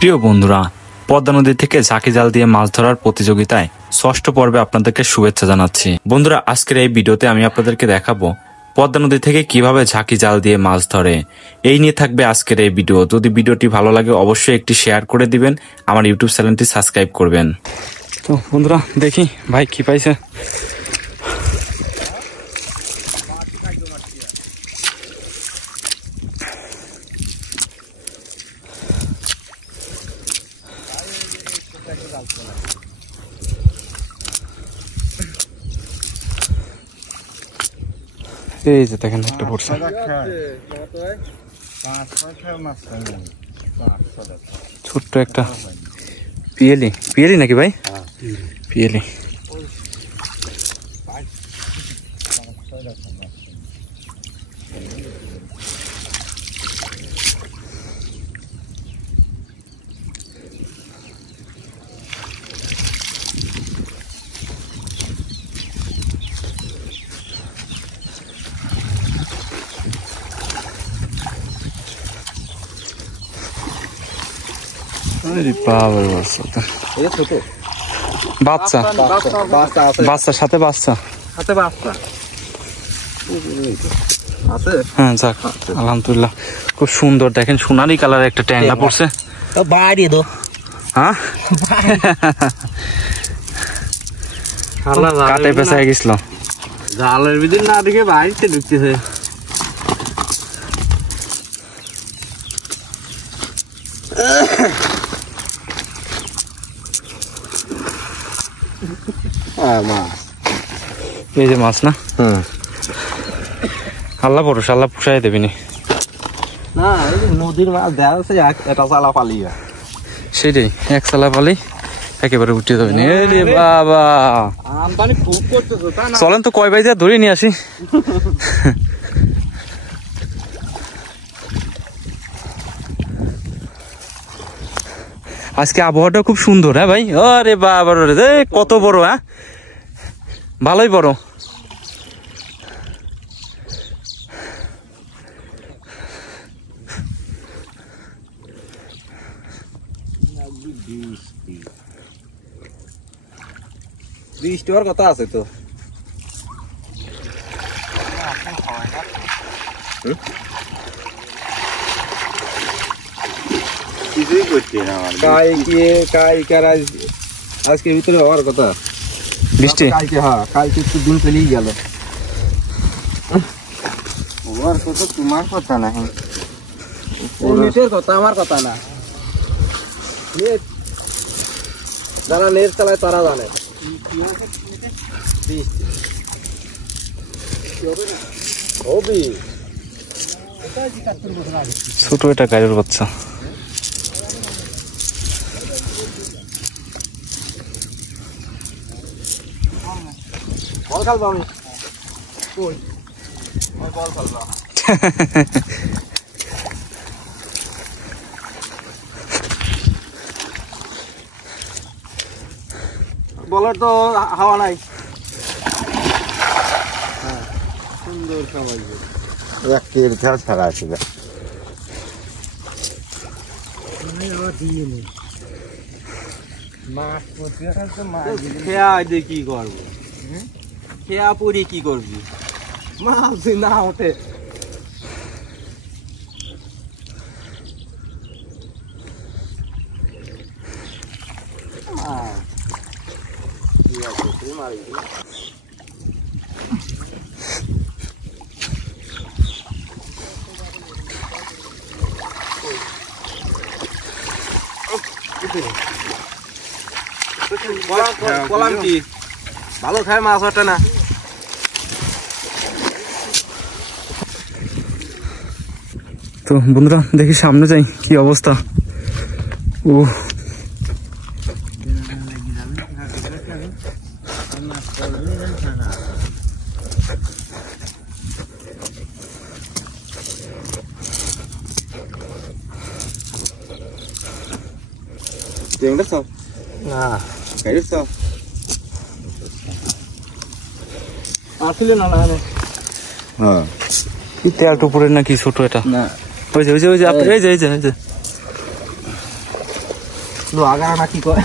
প্রিয় বন্ধুরা, পদ্মা নদী থেকে ঝাঁকি জাল দিয়ে মাছ ধরার প্রতিযোগিতায় ষষ্ঠ পর্বে আপনাদেরকে শুভেচ্ছা জানাচ্ছি। বন্ধুরা, আজকের এই ভিডিওতে আমি আপনাদেরকে দেখাবো পদ্মা নদী থেকে কিভাবে ঝাঁকি জাল দিয়ে মাছ ধরে। এই নিয়ে থাকবে আজকের এই ভিডিও। যদি ভিডিওটি ভালো লাগে অবশ্যই একটি শেয়ার করে দিবেন, আমার ইউটিউব চ্যানেলটি সাবস্ক্রাইব করবেন। তো বন্ধুরা, দেখি ভাই কি পাইছে। এই যে দেখেন একটা পড়ছে, ছোট্ট একটা পিয়েলি। পিয়েলি নাকি ভাই? পিয়েলি। বাচ্চা বাচ্চার সাথে বাচ্চা। হ্যাঁ, যাক আলহামদুলিল্লাহ, খুব সুন্দর। দেখেন সোনালি কালারের একটা ট্যাংরা পড়ছে। হ্যাঁ, কাটে পেঁচা গেছিল জালের ভিতর না দেখে বাড়িতে ঢুকতেছে। এই যে মাছ না, আল্লাহ ভরসা, আল্লাহ পুষাই দেবিনি। না, নদীর মাছ দেখা যাচ্ছে এটা চালা পালি, সেটাই এক চালা পালি একেবারে উঠে যাবে না। রে বাবা, আমদানি খুব করতেছো। চলেন তো কয় বাইজা ধরে নিয়ে আসি। আজকে আবহাওয়াটা খুব সুন্দর। হ্যাঁ ভাই, আরে বাবা রে, কত বড়! হ্যাঁ, ভালোই বড়। বৃষ্টি হওয়ার কথা আছে তো। আজকের ভিতরে হওয়ার কথা বৃষ্টি। কালকে, হ্যাঁ কালকে একটু দিন পেলেই গেল। ওর কথা তোমার কথা না, নেটের কথা আমার কথা না। নেট যারা নেট চালায় তারা জানে। ছোট এটা গাড়ির বাচ্চা। বল খেলবো আমি, বল খেলবো। বলার তো হাওয়া নাই। সুন্দর খাবার খেলা ছাড়া আছে। খেয়া দিয়ে কি করবো? খেয়া পড়ি কি করবি? মাছ না ওঠে। বললাম কি, ভালো খায় মাছ ওঠে না। তো বন্ধুরা, দেখি সামনে যাই কি অবস্থা। ও না, আসলে না না হ্যাঁ কি তেল টুপুরের নাকি ছোট এটা? না ওই যে ওই যে ওই যে এই যে এই যে লোহাগারা না কি কয়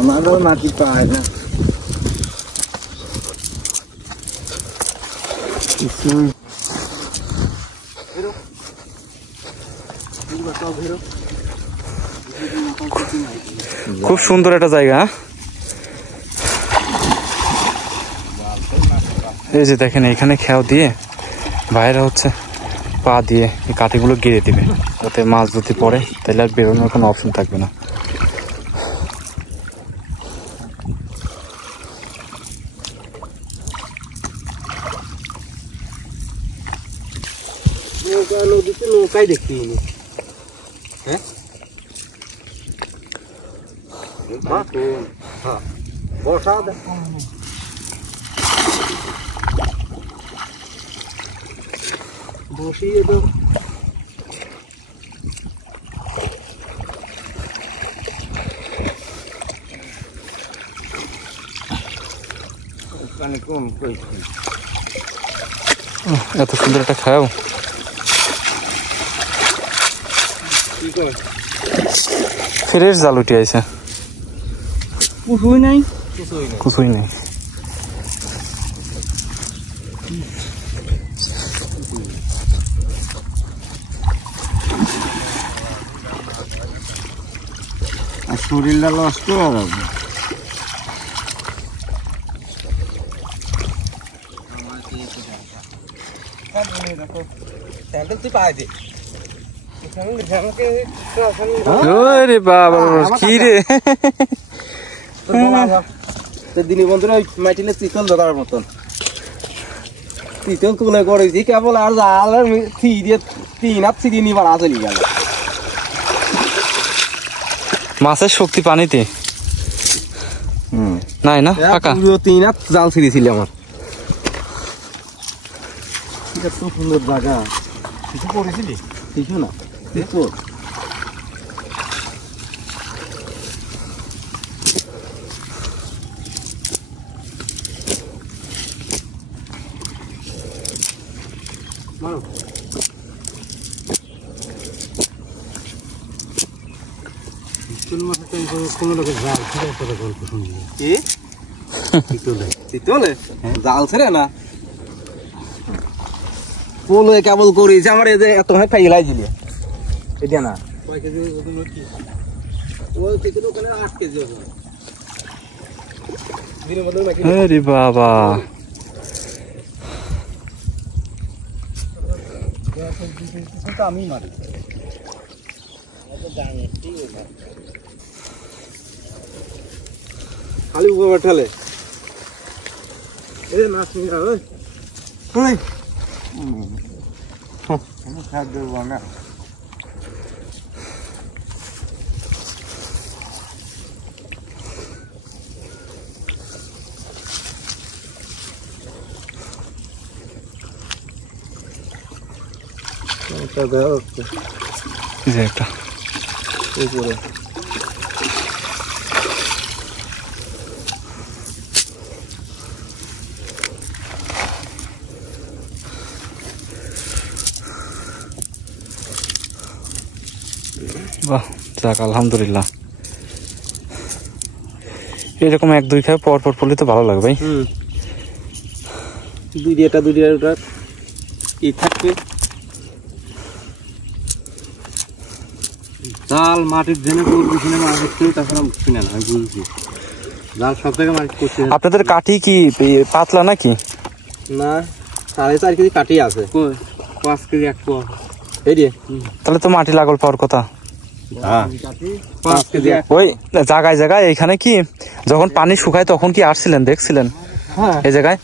আমারও মাটি পায় না খুব সুন্দর একটা জায়গা। এই যে দেখেন এখানে খেয়াও দিয়ে বাইরে হচ্ছে পা দিয়ে এই কাঠিগুলো গিরে দিবে, যাতে মাছ যদি পড়ে তাহলে আর বেরোনোর কোনো অপশন থাকবে না। নদীতে নৌকাই দেখতে হ্যাঁ বর্ষা বসিয়ে তো এত সুন্দর একটা খাও ফ্রেশ জাল উঠে আইছে, কিছুই নাই কিছুই নেই। শরীরটা নষ্ট হয়ে যাবে। ওরে বাবা কি রে, দিনী বন্ধুরা ওই মাটিলে চিতল জোগাড় মতন চিতল তুলে করেছি কেবল, আর জাল দিয়ে 3 হাত ছিড়ি নিবার চলে গেল। মাছের শক্তি পানিতে নাই না, ফাঁকা 3 হাত জাল ছিড়েছিল আমার। এত সুন্দর জায়গা, কিছু করেছিলি? কিছু না, দেখো জাল ছেড়ে না পোলো কেবল করেছে আমার, এই যে এত ফাইলাই দিল এটা না 8 কেজি আরে বাবা আমি মারি খালি উপর ঠেলে মাছ নিয়ে খাদ্য না একটা উপরে বাহ যাক আলহামদুলিল্লাহ। এরকম 1-2 খায় পর পর পড়লে তো ভালো লাগে ভাই। দুইটা কি থাকবে জাল মাটির জেনে করবো কিনে মাছ ধরতে, তাছাড়া কিনে না আমি বুঝছি জাল সব জায়গায় মাছ করছে। আপনাদের কাঠি কি পাতলা নাকি? না 4.5 কেজি কাঠি আছে, 5 কেজি 1 পোয়া এই দিয়ে, তাহলে তো মাটি লাগল পাওয়ার কথা। 5 কেজি ওই জায়গায় জায়গায় এখানে কি যখন পানি শুকায় তখন কি আসছিলেন দেখছিলেন? হ্যাঁ এই জায়গায়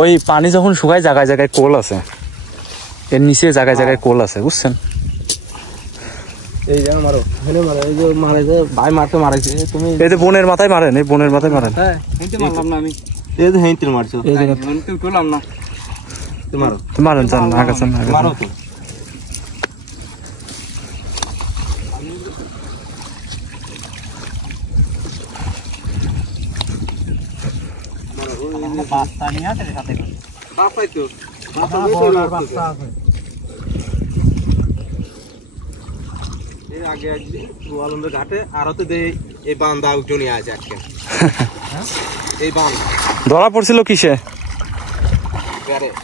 ওই পানি যখন শুকায় জায়গায় জায়গায় কোল আছে, এর নিচে জায়গায় জায়গায় কোল আছে বুঝছেন? এই যে মারো এখানে মারো, এই যে মারে যে ভাই মারতে মারাইছে তুমি, এই যে বোনের মাথায় মারেন, এই বোনের মাথায় মারেন। হ্যাঁ হেনতে মারলাম না আমি, এই যে হেনতে মারছো, এই যে হেনতে উঠলাম না, তুমি মারো মারেন, জান আগে জান আগে মারো তো। মারো বাস্তা নিয়ে আছে সাথে বাসাই তো এর আগে একদিন গোয়ালন্দের ঘাটে আরো তো এই বান্দা উঠে আছে আজকে এই বান্দা ধরা পড়ছিল কিসে?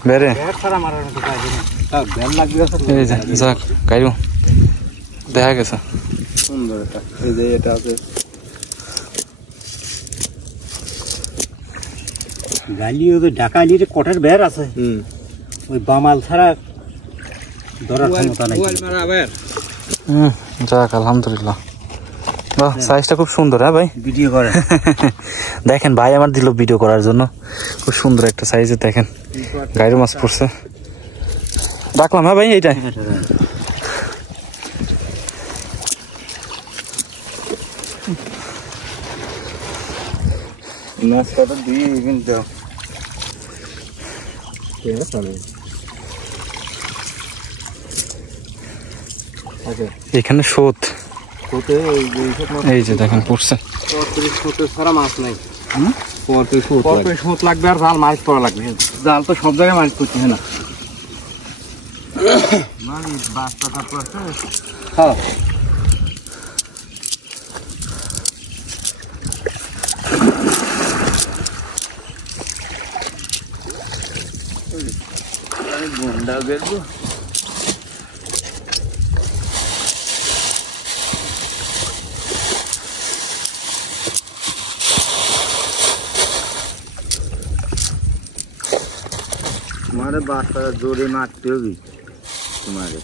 বেড়ে ছাড়া মারার মতো কাজ নেই তার বেল লাগবে এই যে যাক গাইরু দেখা গেছে সুন্দর এটা এই যে এটা আছে গালিও তো ঢাকালির কটের বের আছে ওই বামাল ছাড়া ধরার ক্ষমতা নাই যাক আলহামদুলিল্লাহ বাহ সাইজটা খুব সুন্দর হ্যাঁ ভাই ভিডিও করে দেখেন ভাই আমার দিল ভিডিও করার জন্য খুব সুন্দর একটা সাইজে দেখেন গাইরু মাছ পড়ছে রাখলাম হ্যাঁ ভাই এইটাই মাছ কত দিয়ে কিন্তু এখানে স্রোত এই যে দেখেন পড়ছে ছাড়া মাছ নাই স্রোত লাগবে আর জাল মাছ পড়া লাগবে জাল তো সব জায়গায় মাছ করতে হয় না বাচ্চাটা পড়ছে হ্যাঁ গুন্ডা বেরবো तुम्हारे बात पर जोरे मारते होगी तुम्हारे